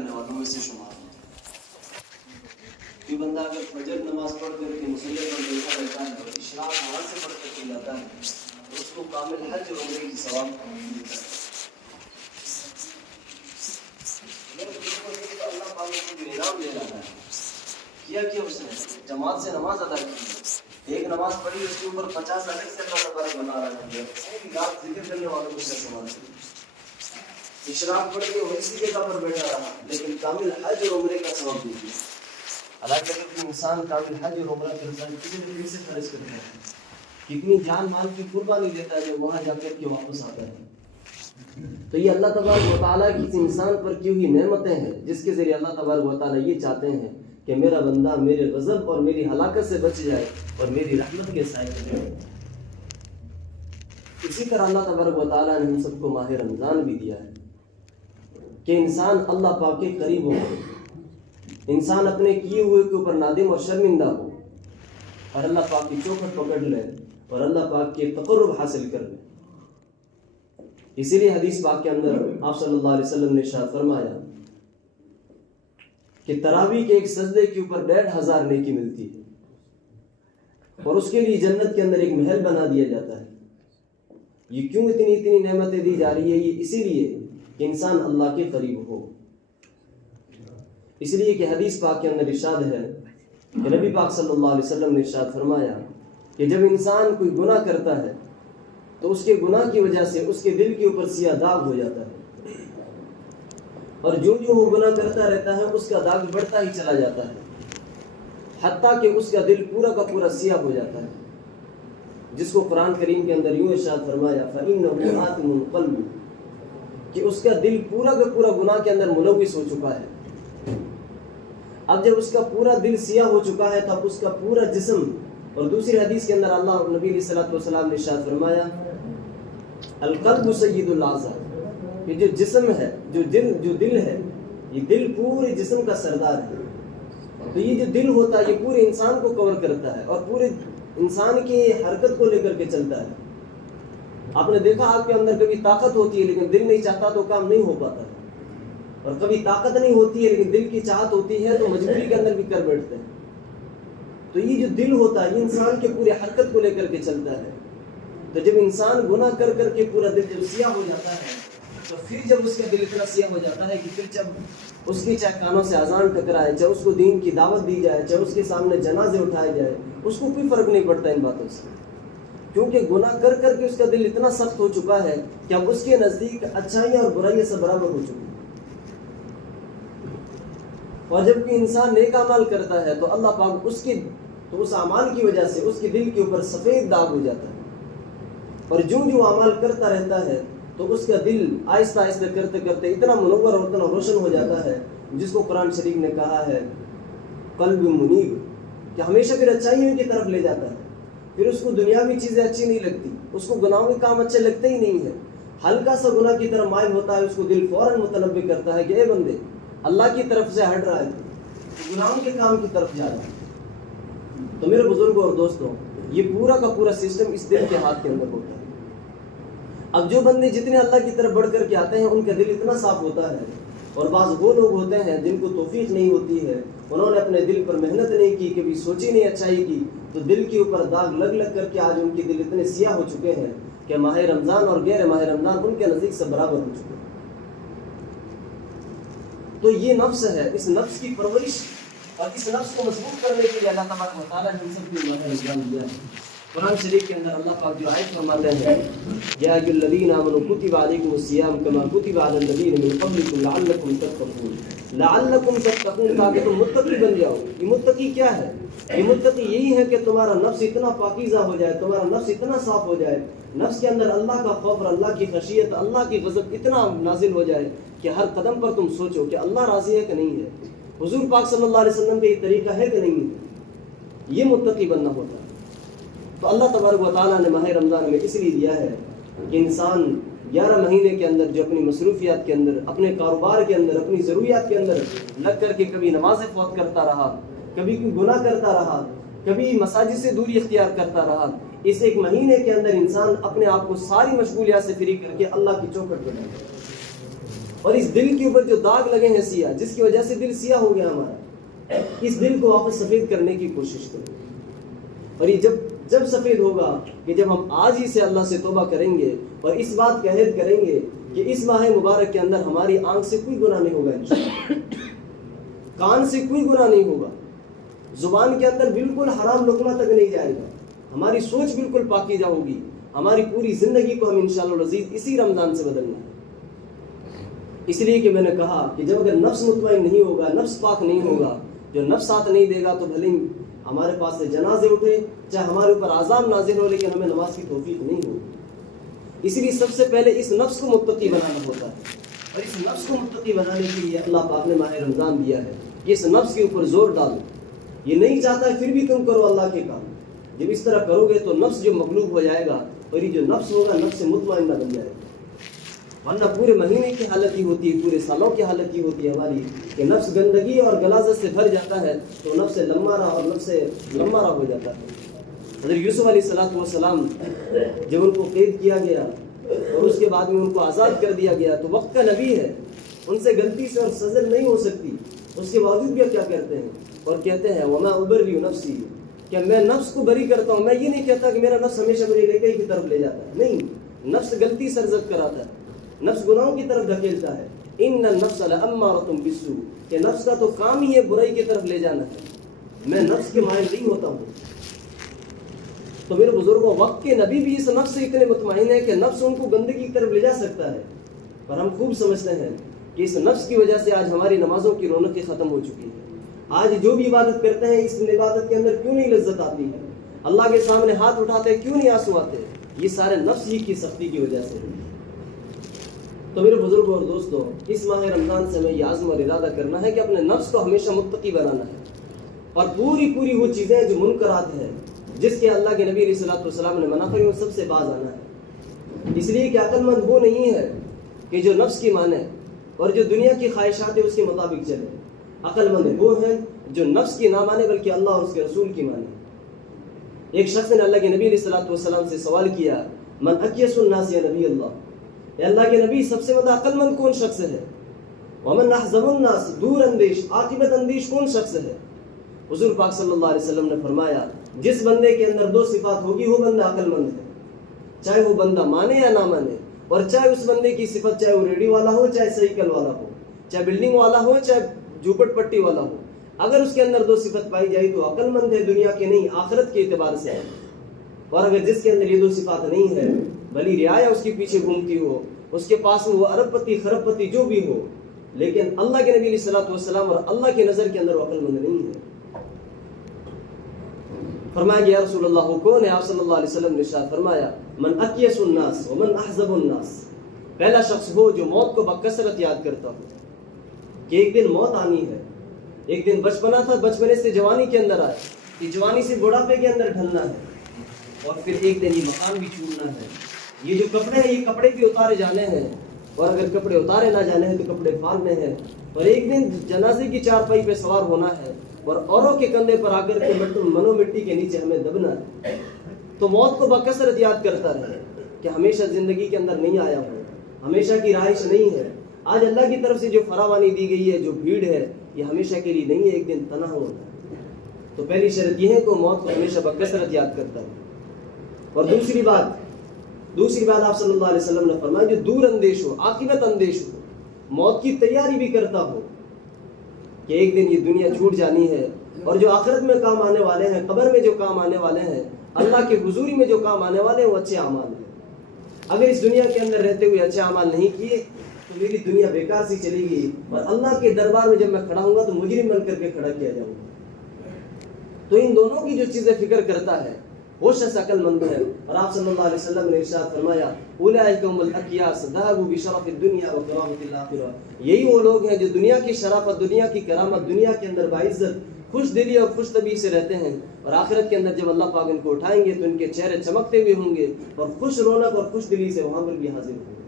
کرنے والوں میں سے شمار ہوتا ہے۔ کوئی بندہ اگر فجر نماز پڑھ کر کے مصلی پر بیٹھا رہتا ہے اور اشراق وہاں سے پڑھ کر کے جاتا ہے تو اس کو کامل حج اور عمرے کی ثواب ملتا ہے۔ اللہ پاک کو جو انعام دے رہا ہے کیا اس نے جماعت سے نماز ادا کی، ایک نماز پڑھی اس کے اوپر 50 الگ سے اللہ تبارک بنا رہا ہے، رات ذکر کرنے والوں کو شمار ہے۔ اشراق پڑھ کے وہ اسی جگہ پر بیٹھا رہا لیکن کامل حج اور عمرے کا ثواب دے دیا۔ حالانکہ اگر کوئی انسان کامل حج اور عمرہ کرتا ہے کتنے دن سے خرچ کرتا ہے، کتنی جان مال کی قربانی دیتا ہے جو وہاں جا کر کے واپس آتا ہے۔ تو یہ اللہ تبارک و تعالیٰ کی اس انسان پر کی ہوئی نعمتیں ہیں جس کے ذریعے اللہ تبارک و تعالیٰ یہ چاہتے ہیں کہ میرا بندہ میرے غضب اور میری ہلاکت سے بچ جائے اور میری رحمت کے سائے میں جائے۔ اسی طرح اللہ تبارک و تعالیٰ نے ہم سب کو ماہ رمضان بھی دیا ہے کہ انسان اللہ پاک کے قریب ہو، انسان اپنے کیے ہوئے کے اوپر نادم اور شرمندہ ہو اور اللہ پاک کی چوکھٹ پکڑ لے اور اللہ پاک کے تقرب حاصل کر لے۔ اسی لیے حدیث پاک کے اندر آپ صلی اللہ علیہ وسلم نے ارشاد فرمایا کہ تراویح کے ایک سجدے کے اوپر 1500 نیکی ملتی ہے اور اس کے لیے جنت کے اندر ایک محل بنا دیا جاتا ہے۔ یہ کیوں اتنی نعمتیں دی جا رہی ہے؟ یہ اسی لیے کہ انسان اللہ کے قریب ہو۔ اس لیے کہ حدیث پاک کے اندر ارشاد ہے کہ نبی پاک صلی اللہ علیہ وسلم نے ارشاد فرمایا کہ جب انسان کوئی گناہ کرتا ہے تو اس کے گناہ کی وجہ سے اس کے دل کے اوپر سیاہ داغ ہو جاتا ہے اور جو وہ گناہ کرتا رہتا ہے اس کا داغ بڑھتا ہی چلا جاتا ہے حتیٰ کہ اس کا دل پورا کا پورا سیاہ ہو جاتا ہے، جس کو قرآن کریم کے اندر یوں ارشاد فرمایا فَإِنَّهُ آثِمٌ قَلْبُهُ کہ اس کا دل پورا کا پورا گناہ کے اندر ملوث ہو چکا ہے۔ اب جب اس کا پورا دل سیاہ ہو چکا ہے تب اس کا پورا جسم، اور دوسری حدیث کے اندر اللہ نبی علیہ الصلوۃ والسلام نے ارشاد فرمایا القلب سید الاعضاء کہ جو جسم ہے، جو دل ہے، یہ دل پورے جسم کا سردار ہے۔ تو یہ جو دل ہوتا ہے یہ پورے انسان کو کور کرتا ہے اور پورے انسان کی حرکت کو لے کر کے چلتا ہے۔ آپ نے دیکھا آپ کے اندر کبھی طاقت ہوتی ہے لیکن دل نہیں چاہتا تو کام نہیں ہو پاتا، اور کبھی طاقت نہیں ہوتی ہے لیکن دل کی چاہت ہوتی ہے تو مجبوری کے اندر بھی کر بیٹھتے ہیں۔ تو یہ جو دل ہوتا ہے یہ انسان کے پورے حرکت کو لے کر کے چلتا ہے۔ تو جب انسان گناہ کر کر کے پورا دل جب سیاہ ہو جاتا ہے تو پھر جب اس کا دل اتنا سیاہ ہو جاتا ہے کہ پھر جب اس کی چاہے کانوں سے اذان ٹکرائے، چاہے اس کو دین کی دعوت دی جائے، چاہے اس کے سامنے جنازے اٹھائے جائے، اس کو کوئی فرق نہیں پڑتا ان باتوں سے، کیونکہ گناہ کر کر کے اس کا دل اتنا سخت ہو چکا ہے کہ اب اس کے نزدیک اچھائیاں اور برائیاں سب برابر ہو چکی ہیں۔ اور جب کوئی انسان نیک اعمال کرتا ہے تو اللہ پاک اس اعمال کی وجہ سے اس کے دل کے اوپر سفید داغ ہو جاتا ہے، اور جو اعمال کرتا رہتا ہے تو اس کا دل آہستہ آہستہ کرتے کرتے اتنا منور اور اتنا روشن ہو جاتا ہے، جس کو قرآن شریف نے کہا ہے قلب منیب، کہ ہمیشہ پھر اچھائیوں کی طرف لے جاتا ہے۔ پھر اس کو دنیاوی چیزیں اچھی نہیں لگتی، اس کو گناہوں کے کام اچھے لگتے ہی نہیں ہیں۔ ہلکا سا گناہ کی طرف مائل ہوتا ہے، اس کو دل فوراً متنبہ کرتا ہے کہ اے بندے اللہ کی طرف سے ہٹ رہا ہے، گناہوں کے کام کی طرف جا رہا ہے۔ تو میرے بزرگوں اور دوستوں، یہ پورا کا پورا سسٹم اس دل کے ہاتھ کے اندر ہوتا ہے۔ اب جو بندے جتنے اللہ کی طرف بڑھ کر کے آتے ہیں ان کا دل اتنا صاف ہوتا ہے، اور بعض وہ لوگ ہوتے ہیں جن کو توفیق نہیں ہوتی ہے، انہوں نے اپنے دل پر محنت نہیں کی، کبھی سوچی نہیں اچھائی کی، تو دل کے اوپر داغ لگ کر کے آج ان کے دل اتنے سیاہ ہو چکے ہیں کہ ماہ رمضان اور غیر ماہ رمضان ان کے نزدیک سے برابر ہو چکے ہیں۔ تو یہ نفس ہے، اس نفس کی پرورش اور اس نفس کو مضبوط کرنے کے لیے اللہ تبارک و تعالیٰ نے ہم سب کو ماہ رمضان دیا ہے۔ قرآن شریف کے اندر اللہ پاک جو آیت فرماتے ہیں یا ایھا الذین آمنوا کتب علیکم الصیام کما کتب علی الذین من قبلکم لعلکم تتقون، تاکہ تم متقی بن جاؤ۔ یہ متقی کیا ہے؟ یہ متقی یہی ہے کہ تمہارا نفس اتنا پاکیزہ ہو جائے، تمہارا نفس اتنا صاف ہو جائے، نفس کے اندر اللہ کا خوف اور اللہ کی خشیت، اللہ کی غضب اتنا نازل ہو جائے کہ ہر قدم پر تم سوچو کہ اللہ راضی ہے کہ نہیں ہے، حضور پاک صلی اللہ علیہ وسلم کا یہ طریقہ ہے کہ نہیں ہے۔ یہ متقی بننا ہوتا ہے۔ تو اللہ تبارک و تعالیٰ نے ماہ رمضان میں اس لیے دیا ہے کہ انسان 11 مہینے کے اندر جو اپنی مصروفیات کے اندر، اپنے کاروبار کے اندر، اپنی ضروریات کے اندر لگ کر کے کبھی نمازیں فوت کرتا رہا، کبھی کوئی گناہ کرتا رہا، کبھی مساجد سے دوری اختیار کرتا رہا، اس ایک مہینے کے اندر انسان اپنے آپ کو ساری مشغولیات سے فری کر کے اللہ کی چوکھٹ پہ ڈالتا ہے۔ اور اس دل کے اوپر جو داغ لگے ہیں سیاہ، جس کی وجہ سے دل سیاہ ہو گیا ہمارا، اس دل کو واپس سفید کرنے کی کوشش کریں۔ اور یہ جب سفید ہوگا کہ جب ہم آج ہی سے اللہ سے توبہ کریں گے اور اس بات کا عہد کریں گے کہ اس ماہ مبارک کے اندر ہماری آنکھ سے کوئی گناہ نہیں ہوگا انشاءاللہ، کان سے کوئی گناہ نہیں ہوگا، زبان کے اندر بالکل حرام لقمہ تک نہیں جائے گا، ہماری سوچ بالکل پاکیزہ ہوگی، ہماری پوری زندگی کو ہم انشاءاللہ العزیز اسی رمضان سے بدلنا ہے۔ اس لیے کہ میں نے کہا کہ جب اگر نفس مطمئن نہیں ہوگا، نفس پاک نہیں ہوگا، جو نفس ساتھ نہیں دے گا تو بھلے ہمارے پاس سے جنازے اٹھے، چاہے ہمارے اوپر عذاب نازل ہو، لیکن ہمیں نماز کی توفیق نہیں ہوگی۔ اس لیے سب سے پہلے اس نفس کو متقی بنانا ہوتا ہے، اور اس نفس کو متقی بنانے کے لیے اللہ پاک نے ماہ رمضان دیا ہے کہ اس نفس کے اوپر زور ڈالو۔ یہ نہیں چاہتا ہے پھر بھی تم کرو اللہ کے کام، جب اس طرح کرو گے تو نفس جو مغلوب ہو جائے گا، اور یہ جو نفس ہوگا نفس مطمئنہ بن جائے گا۔ ورنہ پورے مہینے کی حالت ہی ہوتی ہے، پورے سالوں کی حالت ہی ہوتی ہے ہماری کہ نفس گندگی اور غلاظت سے بھر جاتا ہے تو نفس لمارہ اور نفس لمارہ ہو جاتا ہے۔ حضرت یوسف علیہ السلام جب ان کو قید کیا گیا اور اس کے بعد میں ان کو آزاد کر دیا گیا تو وقت کا نبی ہے، ان سے غلطی سے اور سزا نہیں ہو سکتی، اس کے باوجود بھی کیا کہتے ہیں اور کہتے ہیں وَمَا أُبَرِّئُ نَفْسِي، کہ میں نفس کو بری کرتا ہوں۔ میں یہ نہیں کہتا کہ میرا نفس ہمیشہ مجھے نیکی کی طرف لے جاتا ہے، نہیں، نفس غلطی سرزد کراتا ہے، نفس گناہوں کی طرف دھکیلتا ہے۔ ان النفس لامارۃ بالسوء، کہ نفس کا تو کام ہی ہے برائی کی طرف لے جانا ہے، میں نفس کے مائل نہیں ہوتا ہوں۔ تو میرے بزرگوں، وقت کے نبی بھی اس نفس سے اتنے مطمئن ہے کہ نفس ان کو گندگی کی طرف لے جا سکتا ہے، پر ہم خوب سمجھتے ہیں کہ اس نفس کی وجہ سے آج ہماری نمازوں کی رونقیں ختم ہو چکی ہیں۔ آج جو بھی عبادت کرتے ہیں اس عبادت کے اندر کیوں نہیں لذت آتی ہے، اللہ کے سامنے ہاتھ اٹھاتے کیوں نہیں آنسو آتے، یہ سارے نفس ہی کی سختی کی وجہ سے۔ تو میرے بزرگوں اور دوستوں، اس ماہ رمضان سے ہمیں یہ عزم اور ارادہ کرنا ہے کہ اپنے نفس کو ہمیشہ متقی بنانا ہے، اور پوری وہ چیزیں جو منکرات ہیں، جس کے اللہ کے نبی علیہ السلام نے منع کری، ان سب سے باز آنا ہے۔ اس لیے کہ عقل مند وہ نہیں ہے کہ جو نفس کی مانے اور جو دنیا کی خواہشات ہے اس کے مطابق چلے، عقل مند وہ ہے جو نفس کی نہ مانے بلکہ اللہ اور اس کے رسول کی مانے۔ ایک شخص نے اللہ کے نبی علیہ السلام سے سوال کیا، من اکیس الناس یا نبی اللہ، اے اللہ کے نبی سب سے زیادہ عقل مند کون شخص ہے؟ ومن احزم الناس، دور اندیش عاقبت اندیش کون شخص ہے؟ حضور پاک صلی اللہ علیہ وسلم نے فرمایا، جس بندے کے اندر دو صفات ہوگی وہ بندہ عقل مند ہے، چاہے وہ بندہ مانے یا نہ مانے، اور چاہے اس بندے کی صفت چاہے وہ ریڑھی والا ہو، چاہے سائیکل والا ہو، چاہے بلڈنگ والا ہو، چاہے جھوپڑ پٹی والا ہو، اگر اس کے اندر دو صفت پائی جائے تو عقل مند ہے، دنیا کے نہیں آخرت کے اعتبار سے۔ اور اگر جس کے اندر یہ دو صفات نہیں ہے، بھلی رعایا اس کے پیچھے گھومتی ہو، اس کے پاس وہ ارب پتی خرب پتی جو بھی ہو، لیکن اللہ کے نبی علیہ الصلوۃ والسلام اور اللہ کی نظر کے اندر وہ عقل مند نہیں ہے۔ فرمایا کہ یا رسول اللہ وہ کون ہے؟ آپ صلی اللہ علیہ وسلم نے ارشاد فرمایا، من اکیس الناس ومن احزب الناس، پہلا شخص ہو جو موت کو بکثرت یاد کرتا ہو، کہ ایک دن موت آنی ہے، ایک دن بچپنا تھا، بچپنے سے جوانی کے اندر آئے، یہ جوانی سے بڑھاپے کے اندر ڈھلنا ہے، اور پھر ایک دن یہ مکان بھی چھوڑنا ہے، یہ جو کپڑے ہیں یہ کپڑے بھی اتارے جانے ہیں، اور اگر کپڑے اتارے نہ جانے ہیں تو کپڑے پھاڑنے ہیں، اور ایک دن جنازے کی چارپائی پہ سوار ہونا ہے، اور اوروں کے کندھے پر آ کر کے منو مٹی کے نیچے ہمیں دبنا ہے۔ تو موت کو بکثرت یاد کرتا رہے کہ ہمیشہ زندگی کے اندر نہیں آیا ہوں، ہمیشہ کی رہائش نہیں ہے، آج اللہ کی طرف سے جو فراوانی دی گئی ہے، جو بھیڑ ہے، یہ ہمیشہ کے لیے نہیں ہے، ایک دن تنہا ہوتا ہے۔ تو پہلی شرط یہ ہے کہ موت کو ہمیشہ بکثرت یاد کرتا ہے۔ اور دوسری بات آپ صلی اللہ علیہ وسلم نے فرمایا جو دور اندیش ہو، عاقبت اندیش ہو، موت کی تیاری بھی کرتا ہو کہ ایک دن یہ دنیا چھوٹ جانی ہے، اور جو آخرت میں کام آنے والے ہیں، قبر میں جو کام آنے والے ہیں، اللہ کی حضوری میں جو کام آنے والے ہیں وہ اچھے اعمال ہیں۔ اگر اس دنیا کے اندر رہتے ہوئے اچھے اعمال نہیں کیے تو میری دنیا بیکار سی چلے گی، اور اللہ کے دربار میں جب میں کھڑا ہوں گا تو مجرم بن کر کے کھڑا کیا جاؤں گا۔ تو ان دونوں کی جو چیزیں فکر کرتا ہے وہ شخص عقل مند ہے۔ اور آپ صلی اللہ علیہ وسلم نے ارشاد فرمایا، اولئک هم الاکیاس ذهبوا بشرف الدنیا وکرامۃ الاخرہ، یہی وہ لوگ ہیں جو دنیا کی شرافت، دنیا کی کرامت، دنیا کے اندر باعزت، خوش دلی اور خوش طبعی سے رہتے ہیں، اور آخرت کے اندر جب اللہ پاک ان کو اٹھائیں گے تو ان کے چہرے چمکتے ہوئے ہوں گے، اور خوش رونق اور خوش دلی سے وہاں پر بھی حاضر ہوں گے۔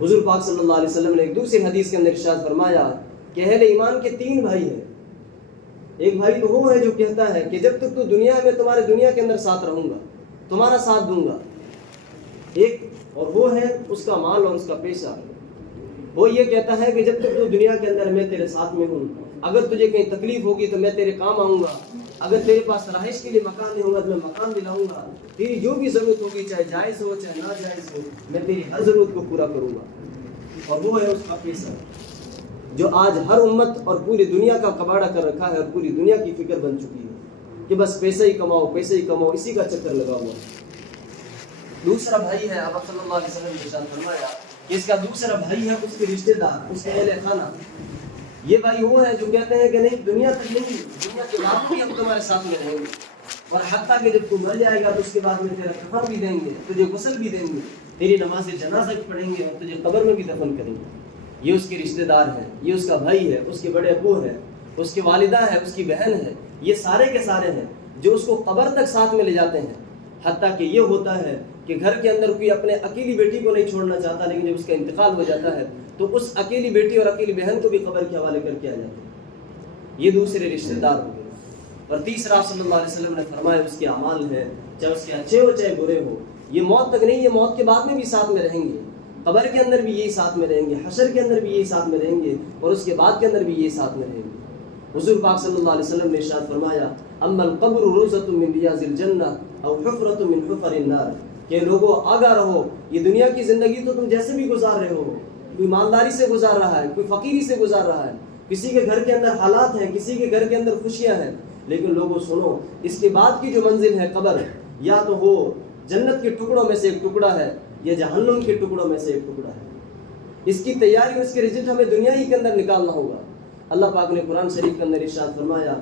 حضور پاک صلی اللہ علیہ وسلم نے ایک دوسری حدیث کے اندر ارشاد فرمایا کہ اہل ایمان کے تین بھائی ہیں۔ ایک بھائی تو وہ ہے جو کہتا ہے کہ جب تک تو دنیا میں تمہارے دنیا کے اندر ساتھ رہوں گا، تمہارا ساتھ دوں گا۔ ایک اور وہ ہے اس کا مال اور اس کا پیسہ. وہ یہ کہتا ہے کہ جب تک تو دنیا کے اندر میں تیرے ساتھ میں ہوں, اگر تجھے کہیں تکلیف ہوگی تو میں تیرے کام آؤں گا, اگر تیرے پاس رہائش کے لیے مکان نہیں ہوگا تو میں مکان دلاؤں گا, تیری جو بھی ضرورت ہوگی چاہے جائز ہو چاہے ناجائز ہو, میں تیری ہر ضرورت کو پورا کروں گا. اور وہ ہے اس کا پیسہ جو آج ہر امت اور پوری دنیا کا کباڑہ کر رکھا ہے اور پوری دنیا کی فکر بن چکی ہے کہ بس پیسہ ہی کماؤ, پیسہ ہی کماؤ, اسی کا چکر لگا ہوا. دوسرا بھائی ہے, آپ صلی اللہ علیہ وسلم نے ارشاد فرمایا کہ اس کا دوسرا بھائی ہے اس کے رشتہ دار, اس کے اہل خانہ. یہ بھائی وہ ہے جو کہتے ہیں کہ نہیں دنیا تک نہیں, دنیا کے بعد بھی ہم تمہارے ساتھ میں رہیں گے, اور حتیٰ کہ جب تو مر جائے گا تو اس کے بعد میں تیرا کفن بھی دیں گے, تجھے غسل بھی دیں گے, تیری نماز جنازہ پڑھیں گے اور تجھے قبر میں بھی دفن کریں گے. یہ اس کے رشتہ دار ہیں, یہ اس کا بھائی ہے, اس کے بڑے ابو ہیں, اس کی والدہ ہے, اس کی بہن ہے. یہ سارے کے سارے ہیں جو اس کو قبر تک ساتھ میں لے جاتے ہیں. حتیٰ کہ یہ ہوتا ہے کہ گھر کے اندر کوئی اپنے اکیلی بیٹی کو نہیں چھوڑنا چاہتا, لیکن جب اس کا انتقال ہو جاتا ہے تو اس اکیلی بیٹی اور اکیلی بہن کو بھی قبر کے حوالے کر کے آ جاتے ہیں. یہ دوسرے رشتہ دار ہو گئے. اور تیسرا صلی اللہ علیہ وسلم نے فرمایا اس کے اعمال ہیں, چاہے اس کے اچھے ہو چاہے برے ہو, یہ موت تک نہیں, یہ موت کے بعد میں بھی ساتھ میں رہیں گے, قبر کے اندر بھی یہی ساتھ میں رہیں گے, حشر کے اندر بھی یہی ساتھ میں رہیں گے, اور اس کے بعد کے اندر بھی یہی ساتھ میں رہیں گے. حضور پاک صلی اللہ علیہ وسلم نے ارشاد فرمایا اما القبر روضۃ من ریاض الجنہ او حفرۃ من حفر النار, کہ لوگوں آگاہ رہو, یہ دنیا کی زندگی تو تم جیسے بھی گزار رہے ہو, کوئی مالداری سے گزار رہا ہے, کوئی فقیری سے گزار رہا ہے, کسی کے گھر کے اندر حالات ہیں, کسی کے گھر کے اندر خوشیاں ہیں, لیکن لوگوں سنو, اس کے بعد کی جو منزل ہے قبر, یا تو وہ جنت کے ٹکڑوں میں سے ایک ٹکڑا ہے یا جہنم کے ٹکڑوں میں سے ایک ٹکڑا ہے. اس کی تیاری, اس کے رزلٹ ہمیں دنیا ہی کے اندر نکالنا ہوگا. اللہ پاک نے قرآن شریف کے اندر ارشاد فرمایا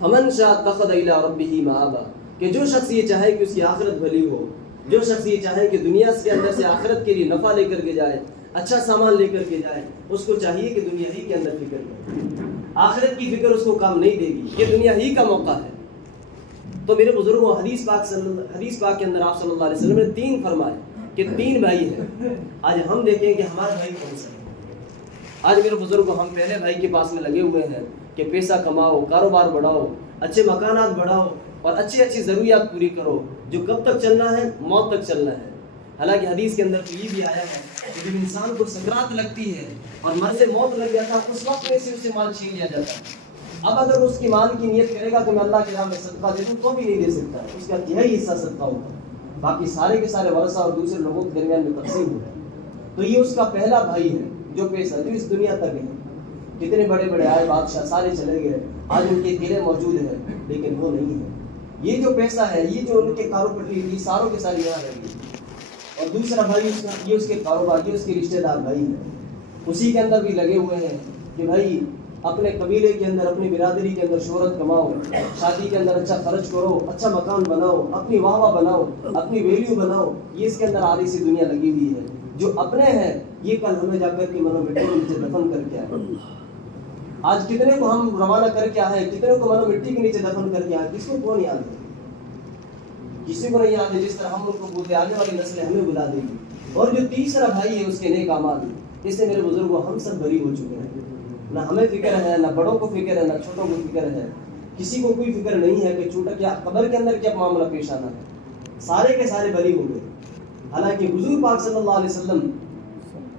فمن شاء اتخذ الی ربہ مآبا, کہ جو شخص یہ چاہے کہ اس کی آخرت بھلی ہو, جو شخص یہ چاہے کہ دنیا کے اندر سے آخرت کے لیے نفع لے کر کے جائے, اچھا سامان لے کر کے جائے, اس کو چاہیے کہ دنیا ہی کے اندر فکر کرے, آخرت کی فکر اس کو کام نہیں دے گی, یہ دنیا ہی کا موقع ہے. تو میرے بزرگوں, حدیث پاک کے اندر آپ صلی اللہ علیہ وسلم نے 3 فرمائے کہ 3 بھائی ہیں. آج ہم دیکھیں کہ ہمارے بھائی کون سے ہیں. آج میرے بزرگوں, ہم پہلے بھائی کے پاس میں لگے ہوئے ہیں کہ پیسہ کماؤ, کاروبار بڑھاؤ, اچھے مکانات بڑھاؤ اور اچھی ضروریات پوری کرو, جو کب تک چلنا ہے, موت تک چلنا ہے. حالانکہ حدیث کے اندر تو یہ بھی آیا ہے کہ جب انسان کو سکرات لگتی ہے اور مرض موت لگ جاتا ہے, اس وقت میں سے اسے مال چھین لیا جاتا ہے. اب اگر اس کی مال کی نیت کرے گا کہ میں اللہ کے راہ میں صدقہ دے دوں تو بھی نہیں دے سکتا, اس کا 1/3 حصہ صدقہ ہوگا, باقی سارے کے سارے ورثہ اور دوسرے لوگوں کے درمیان میں تقسیم ہوگا. تو یہ اس کا پہلا بھائی ہے جو پیسہ, جو اس دنیا تک ہے. کتنے بڑے بڑے آئے بادشاہ, سارے چلے گئے, آج ان کے قلعے موجود ہیں لیکن وہ نہیں ہے. یہ جو پیسہ ہے, یہ جو ان کے کاروپٹی تھی, ساروں کے سارے یہاں رہ گئی. اور دوسرا بھائی یہ اس کے کاروبار, یہ اس کے رشتہ دار بھائی ہے, اسی کے اندر بھی لگے ہوئے ہیں کہ بھائی اپنے قبیلے کے اندر, اپنی برادری کے اندر شہرت کماؤ, شادی کے اندر اچھا خرچ کرو, اچھا مکان بناؤ, اپنی واہ واہ بناؤ, اپنی ویلیو بناؤ. یہ اس کے اندر آدھی سی دنیا لگی ہوئی ہے. جو اپنے ہیں یہ کل ہمیں جا کر کے منو مٹی کے نیچے دفن کر کے آئے. آج کتنے کو ہم روانہ کر کے آئے, کتنے کو منو مٹی کے نیچے دفن کر کے آئے, کس کو کون یاد ہے؟ کسی کو نہیں یاد ہے. جس طرح ہم ان کو بولتے آنے والی نسلیں ہمیں بلا دے گی. اور جو تیسرا بھائی ہے اس کے نیک اعمال, اس سے میرے بزرگوں ہم سب بری ہو چکے ہیں. نہ ہمیں فکر ہے, نہ بڑوں کو فکر ہے, نہ چھوٹوں کو فکر ہے. کسی کو کوئی فکر نہیں ہے کہ چھوٹا کیا قبر کے اندر کیا معاملہ پیش آنا ہے. سارے کے سارے بری ہو گئے. حالانکہ حضور پاک صلی اللہ علیہ وسلم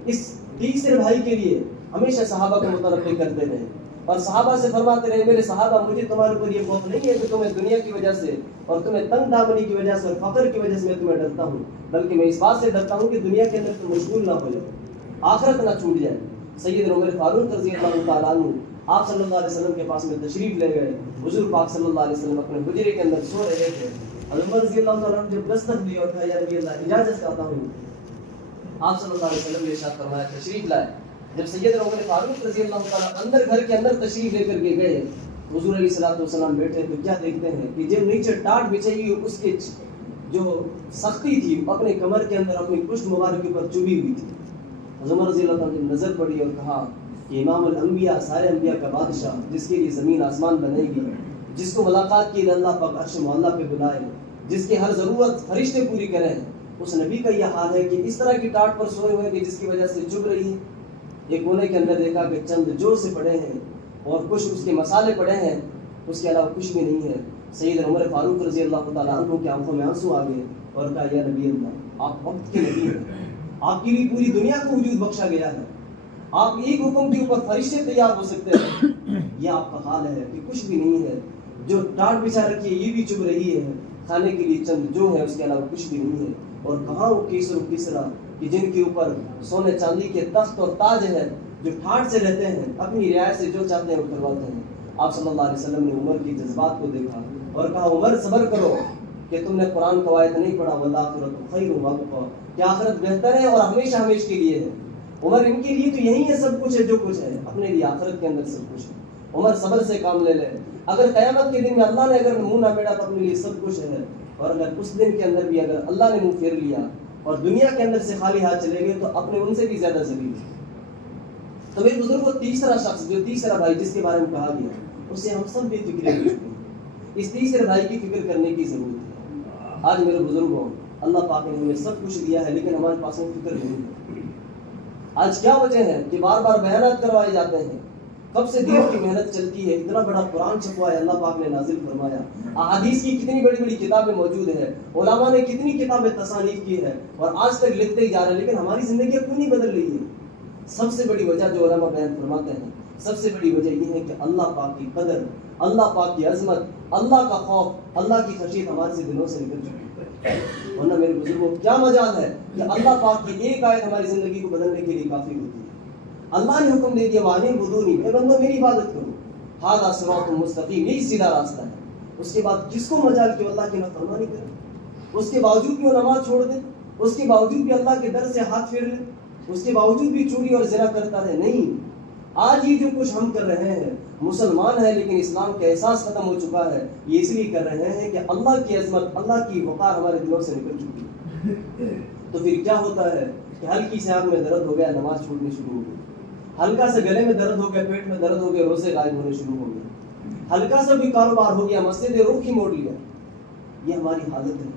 اس تیسرے بھائی کے لیے ہمیشہ صحابہ کو مترقی کرتے رہے اور صحابہ سے فرماتے رہے, میرے صحابہ مجھے تمہارے اوپر یہ خوف نہیں ہے کہ تمہیں دنیا کی وجہ سے اور تمہیں تنگ دامنی کی وجہ سے اور فقر کی وجہ سے میں تمہیں ڈرتا ہوں, بلکہ میں اس بات سے ڈرتا ہوں کہ دنیا کے اندر تم مشغول نہ ہو جاؤ, آخرت نہ چھوٹ جائے. سید عمر فاروق رضی اللہ تعالیٰ عنہ آپ صلی اللہ علیہ وسلم کے پاس میں تشریف لے گئے. حضور پاک صلی اللہ علیہ وسلم اپنے حجرے کے اندر سو رہے تھے. عمر رضی اللہ تعالیٰ عنہ جب دستک دی اور کہا یا نبی اللہ اجازت چاہتا ہوں, آپ صلی اللہ علیہ وسلم نے ارشاد فرمایا تشریف لائے. جب سید عمر فاروق رضی اللہ تعالیٰ اندر گھر کے اندر تشریف لے کر کے گئے, حضور علیہ الصلوۃ والسلام بیٹھے تو کیا دیکھتے ہیں کہ جب نیچے ٹاٹ بچھی ہوئی اس کے جو سختی تھی اپنے کمر کے اندر اپنی پشت مبارک پر چبھی ہوئی تھی. عمر رضی اللہ تعالیٰ نے نظر پڑی اور کہا کہ امام الانبیاء, سارے انبیاء کا بادشاہ, جس کے لیے زمین آسمان بنے گی, جس کو ملاقات کی اللہ پاک عرش معلیٰ پہ بلائے, جس کی ہر ضرورت فرشتے پوری کریں, اس نبی کا یہ حال ہے کہ اس طرح کی ٹاٹ پر سوئے ہوئے کہ جس کی وجہ سے چبھ رہی ہے. ایک کونے کے اندر دیکھا کہ چند جو سے پڑے ہیں اور کچھ اس کے مسالے پڑے ہیں, اس کے علاوہ کچھ بھی نہیں ہے. سید عمر فاروق رضی اللہ تعالیٰ عنہ کی آنکھوں میں آنسو آ گئے اور کہا یا نبی اللہ آپ وقت کے نبی ہیں، آپ کے لیے پوری دنیا کو وجود بخشا گیا ہے، آپ ایک حکم کے اوپر فرشتے تیار ہو سکتے ہیں. یہ آپ کا حال ہے کہ کچھ بھی نہیں ہے. جو ٹاٹ بچھا رکھی ہے یہ بھی چبھ رہی ہے، کھانے کے لیے چند جو ہے اس کے علاوہ کچھ بھی نہیں ہے. اور کہاں وہ کیسر و کسرا کہ جن کے اوپر سونے چاندی کے تخت اور تاج ہے، جو ٹھاٹ سے رہتے ہیں، اپنی رعایت سے جو چاہتے ہیں وہ کرواتے ہیں. آپ صلی اللہ علیہ وسلم نے عمر کی جذبات کو دیکھا اور کہا عمر صبر کرو کہ تم نے قرآن قواعد نہیں پڑھا، والآخرۃ خیر وابقیٰ، کہ آخرت بہتر ہے اور ہمیشہ ہمیشہ کے لیے ہے. عمر ان کے لیے تو یہی ہے سب کچھ ہے، جو کچھ ہے اپنے لیے آخرت کے اندر سب کچھ ہے. عمر صبر سے کام لے لے. اگر قیامت کے دن میں اللہ نے اگر منہ نہ میڑا تو اپنے لیے سب کچھ ہے، اور اگر اس دن کے اندر بھی اگر اللہ نے منہ پھیر لیا اور دنیا کے اندر سے خالی ہاتھ چلے گئے تو اپنے ان سے بھی زیادہ ذلیل ہے. تو میرے بزرگ وہ تیسرا شخص جو تیسرا بھائی جس کے بارے میں کہا گیا اسے ہم سب بے فکر کرتے ہیں. اس تیسرے بھائی کی فکر کرنے کی ضرورت ہے. آج میرے بزرگوں اللہ پاک نے ہمیں سب کچھ دیا ہے لیکن ہمارے پاس وہ فکر نہیں ہے. آج کیا وجہ ہے کہ بار بار بیانات کروائے جاتے ہیں؟ کب سے دین کی محنت چلتی ہے، اتنا بڑا قرآن چھپوا ہے، اللہ پاک نے نازل فرمایا، احادیث کی کتنی بڑی بڑی کتابیں موجود ہیں، علماء نے کتنی کتابیں تصانیف کی ہے اور آج تک لکھتے ہی جا رہے ہیں، لیکن ہماری زندگی کیوں نہیں بدل رہی ہے؟ سب سے بڑی وجہ جو علماء بیان فرماتے ہیں، سب سے بڑی وجہ یہ ہے کہ اللہ پاک کی قدر، اللہ پاک کی عظمت، اللہ کا خوف، اللہ کی خشیت ہمارے سے دلوں سے نکل چکی ہے. ورنہ میرے بزرگوں کیا مجال ہے کہ اللہ پاک کی ایک آیت ہماری زندگی کو بدلنے کے لیے کافی ہوتی ہے. اللہ نے حکم دے دیا وَأَنِعْبُدُونِی، اے بندو میری عبادت کرو، ھذا صراط مستقیم، یہی سیدھا راستہ ہے. اس کے بعد کس کو مجال کہ اللہ کی نافرمانی کرے؟ اس کے باوجود بھی وہ نماز چھوڑ دے، اس کے باوجود بھی اللہ کے در سے ہاتھ پھیر لے، اس کے باوجود بھی چوری اور زنا کرتا رہے. نہیں، آج یہ جو کچھ ہم کر رہے ہیں، مسلمان ہیں لیکن اسلام کا احساس ختم ہو چکا ہے. یہ اس لیے کر رہے ہیں کہ اللہ کی عظمت، اللہ کی وقار ہمارے دلوں سے نکل چکی ہے. تو پھر کیا ہوتا ہے کہ ہلکی سے آنکھ میں درد ہو گیا، نماز چھوٹنی شروع ہو گئی، ہلکا سے گلے میں درد ہو گیا، پیٹ میں درد ہو گیا، روزے غائب ہونے شروع ہو گئے، ہلکا سا بھی کاروبار ہو گیا، مسجد رخ ہی موڑ لیا. یہ ہماری حالت ہے.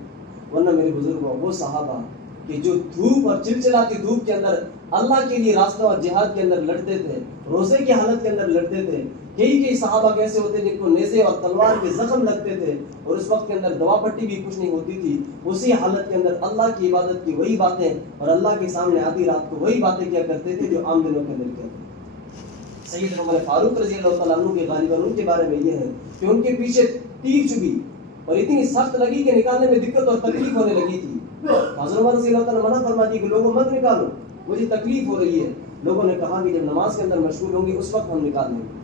ورنہ میرے بزرگوں وہ صحابہ کہ جو دھوپ اور چلچلاتی دھوپ کے اندر اللہ کے لیے راستوں اور جہاد کے اندر لڑتے تھے، روزے کی حالت کے اندر لڑتے تھے. کئی صحابہ کیسے ہوتے جن کو نیزے اور تلوار کے زخم لگتے تھے اور اس وقت کے اندر دوا پٹی بھی کچھ نہیں ہوتی تھی. اسی حالت کے اندر اللہ کی عبادت کی وہی باتیں اور اللہ کے سامنے آدھی رات کو وہی باتیں کیا کرتے تھے جو عام دنوں کے اندر کیا کرتے. سیدنا عمر فاروق رضی اللہ تعالیٰ عنہ کے غالباً ان کے بارے میں یہ ہے کہ ان کے پیچھے تیر چبھی اور اتنی سخت لگی کہ نکالنے میں دقت اور تکلیف ہونے لگی تھی. حضرت عمر رضی اللہ تعالیٰ منع فرماتی کہ لوگوں مت نکالو، مجھے تکلیف ہو رہی ہے. لوگوں نے کہا کہ جب نماز کے اندر مشغول ہوں گے اس وقت ہم نکال لیں گے.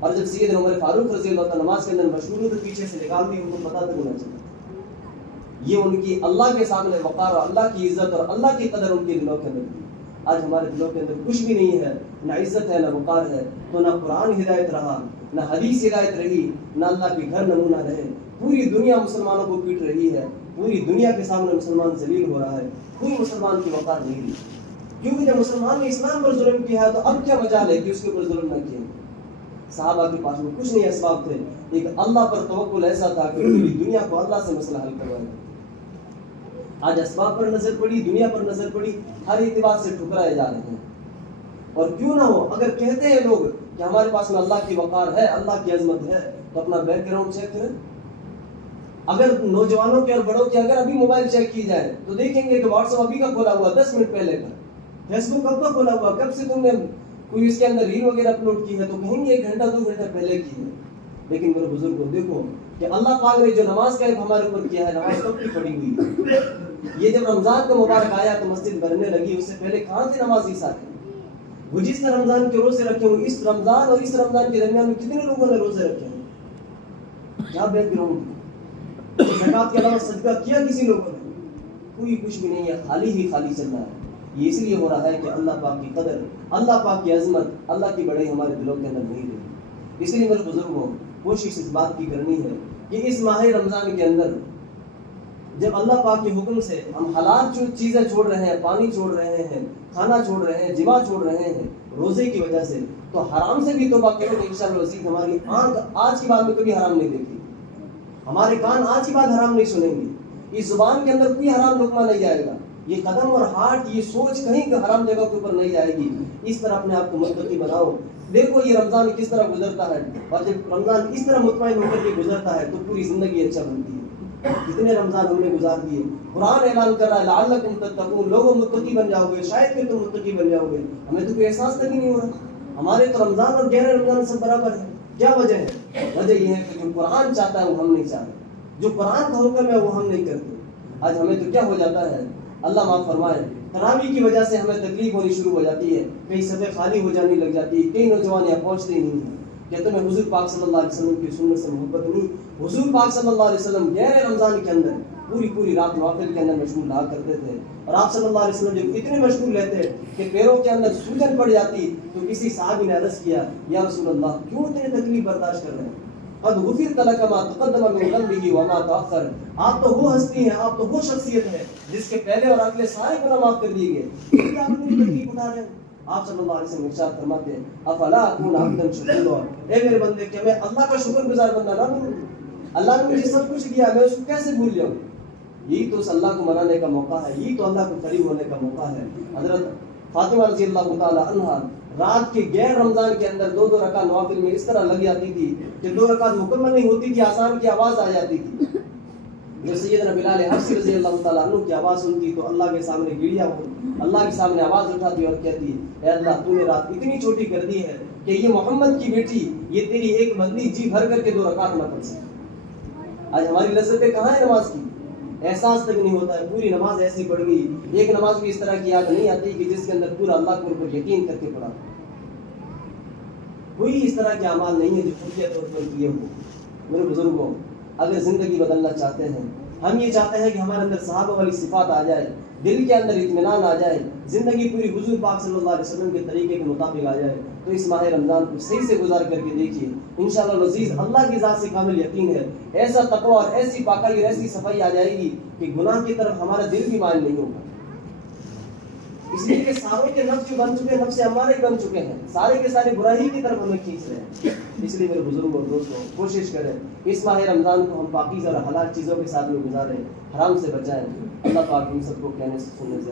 اور جب سیدنا عمر فاروق رضی اللہ تعالیٰ نماز کے اندر مشغول ہوئے تو پیچھے سے نکال دی، ان کو پتہ تک نہ چلا. یہ ان کی اللہ کے سامنے وقار اور اللہ کی عزت اور اللہ کی قدر ان کے دلوں کے اندر تھی. آج ہمارے دلوں کے اندر کچھ بھی نہیں ہے، نہ عزت ہے نہ وقار ہے. تو نہ قرآن ہدایت رہا، نہ حدیث ہدایت رہی، نہ اللہ کے گھر نمونہ رہے. پوری دنیا مسلمانوں کو پیٹ رہی ہے، پوری دنیا کے سامنے مسلمان ذلیل ہو رہا ہے. کوئی مسلمان کی وقار نہیں رہی، کیونکہ جب مسلمان نے اسلام پر ظلم کیا ہے تو اب کیا مجال ہے کہ اس کے اوپر ظلم نہ کیا. صحابہ کے پاس میں کچھ نہیں اسباب تھے، ایک اللہ پر توکل ایسا تھا کہ پوری دنیا کو اللہ سے مسئلہ حل کروائے. آج اسباب پر نظر پڑی، دنیا پر نظر پڑی، ہر اعتبار سے ٹھکرائے جا رہے ہیں. اور کیوں نہ ہو، اگر کہتے ہیں لوگ کہ ہمارے پاس میں اللہ کی وقار ہے، اللہ کی عظمت ہے، تو اپنا بیک گراؤنڈ چیک کریں. اگر نوجوانوں کے اور بڑوں کے اگر ابھی موبائل چیک کی جائے تو دیکھیں گے کہ واٹس ایپ ابھی کا کھولا ہوا 10 منٹ پہلے کا، فیس بک کب کا کھولا ہوا، کب سے تم نے کوئی اس کے اندر ریل وغیرہ اپلوڈ کی ہے تو کہیں گے 1 گھنٹہ 2 گھنٹہ پہلے کی ہے. لیکن میرے بزرگوں دیکھو کہ اللہ پاک نے جو نماز کا ایک ہمارے اوپر کیا ہے، نماز کب کی پڑھی ہوئی. یہ جب رمضان کا مبارک آیا تو مسجد بھرنے لگی، اس سے پہلے کہاں تھے نمازی ساتھی؟ وہ جس طرح رمضان کے روزے رکھے ہوئے، اس رمضان اور اس رمضان کے درمیان میں کتنے لوگوں نے روزے رکھے ہیں؟ کیا بیک گراؤنڈ؟ زکات کے علاوہ صدقہ کیا کسی لوگوں نے؟ کوئی کچھ بھی نہیں ہے، خالی ہی خالی چل رہا ہے. یہ اس لیے ہو رہا ہے کہ اللہ پاک کی قدر، اللہ پاک کی عظمت، اللہ کی بڑائی ہمارے دلوں کے اندر نہیں رہی. اس لیے میرے بزرگوں کوشش اس بات کی کرنی ہے کہ اس ماہ رمضان کے اندر جب اللہ پاک کے حکم سے ہم حلال چیزیں چھوڑ رہے ہیں، پانی چھوڑ رہے ہیں، کھانا چھوڑ رہے ہیں، جماع چھوڑ رہے ہیں روزے کی وجہ سے، تو حرام سے بھی توبہ کرو. انشاءاللہ عزیز ہماری آنکھ آج کی بات میں کبھی حرام نہیں دیکھی، ہمارے کان آج کی بات حرام نہیں سنیں گے، اس زبان کے اندر کوئی حرام لقمہ نہیں جائے گا، یہ قدم اور ہاتھ، یہ سوچ کہیں حرام جگہ کے اوپر نہیں جائے گی. اس طرح اپنے آپ کو متقی بناؤ. دیکھو یہ رمضان کس طرح گزرتا ہے، اور جب رمضان اس طرح مطمئن ہو کر کے گزرتا ہے تو پوری زندگی اچھا بنتی ہے. کتنے رمضان ہم نے گزار دیے. قرآن اعلان کر رہا ہے لعلکم تتقون، لوگوں متقی بن جاؤ گے، شاید کہ تم متقی بن جاؤ گے. ہمیں تو کوئی احساس تک ہی نہیں ہو رہا. ہمارے تو رمضان اور غیر رمضان سب برابر ہے. کیا وجہ ہے؟ وجہ یہ ہے کہ جو قرآن چاہتا ہے وہ ہم نہیں چاہتے، جو قرآن کا حکم ہے وہ ہم نہیں کرتے. آج ہمیں تو کیا ہو جاتا ہے، اللہ معاف فرمائے، تراویح کی وجہ سے ہمیں تکلیف ہونی شروع ہو جاتی ہے. کئی صفحے خالی ہو جانے لگ جاتی ہے. کئی نوجوان یہاں پہنچتے ہی نہیں ہیں. کیا تمہیں حضور پاک صلی اللہ علیہ وسلم کی سنت سے محبت نہیں؟ حضور پاک صلی اللہ علیہ وسلم غیر رمضان کے اندر پوری رات نوافل کے اندر مشغول رہا کرتے تھے. اور آپ صلی اللہ علیہ وسلم جب اتنے مشغول رہتے کہ پیروں کے اندر سوجن پڑ جاتی تو کسی صحابی نے عرض کیا یا رسول اللہ کیوں اتنی تکلیف برداشت کر رہے ہیں؟ قد غفرت لك ما تقدم من ذنبه وما تاخر. آپ تو وہ ہستی ہیں، آپ تو وہ شخصیت ہے جس کے پہلے اور اگلے سارے گناہ معاف کر دیے گئے. کیا آپ اتنی تکلیف اٹھا رہے ہیں؟ آپ صلی اللہ علیہ وسلم ارشاد فرماتے ہیں افلا اكون عبدا شكورا، اے میرے بندے کیا میں اللہ کا شکر گزار بندہ نہ بنوں؟ اللہ نے مجھے سب کچھ دیا، میں اس کو کیسے بھول جاؤں؟ یہی تو اس اللہ کو منانے کا موقع ہے، یہی تو اللہ کو قریب ہونے کا موقع ہے. حضرت فاطمہ رضی اللہ تعالی عنہا رات کے غیر رمضان کے اندر 2 رکعت نوافل میں اس طرح لگ جاتی تھی کہ 2 رکعت مکمل نہیں ہوتی تھی، آسان کی آواز آ جاتی تھی. جب سیدنا بلال حبشی رضی اللہ تعالیٰ عنہ کی آواز سنتی تو اللہ کے سامنے گڑیا ہو، اللہ کے سامنے آواز اٹھاتی اور کہتی اے اللہ تو نے رات اتنی چھوٹی کر دی ہے کہ یہ محمد کی بیٹی یہ تیری ایک بندی جی بھر کر کے 2 رکعت نہ پڑھ سکے. آج ہماری لذتیں کہاں ہے نماز کی؟ احساس تک نہیں ہوتا ہے. پوری نماز ایسی پڑھ گئی، ایک نماز بھی اس طرح کی یاد نہیں آتی کہ جس کے اندر پورا اللہ کے اوپر یقین کر کے پڑھا. کوئی اس طرح کے اعمال نہیں ہے جو خفیہ طور پر کیے ہو. میرے بزرگوں، اگر زندگی بدلنا چاہتے ہیں، ہم یہ چاہتے ہیں کہ ہمارے اندر صحابہ والی صفات آ جائے، دل کے اندر اطمینان آ جائے، زندگی پوری حضور پاک صلی اللہ علیہ وسلم کے طریقے کے مطابق آ جائے، تو اس ماہ رمضان کو صحیح سے گزار کر کے دیکھیے. انشاءاللہ العزیز اللہ کی ذات سے کامل یقین ہے ایسا تقوی اور ایسی پاکی اور ایسی صفائی آ جائے گی کہ گناہ کی طرف ہمارا دل بھی مائل نہیں ہوگا. اس لیے کہ ساروں کے نفس جو بن چکے ہیں، نفس ہمارے بن چکے ہیں، سارے کے سارے برائی کی طرف ہمیں کھینچ رہے ہیں. اس لیے میرے بزرگوں اور دوستوں کوشش کریں اس ماہ رمضان کو ہم پاکیزہ اور حلال چیزوں کے ساتھ میں گزاریں، حرام سے بچائیں. اللہ پاک ہم سب کو کہنے سے سننے سے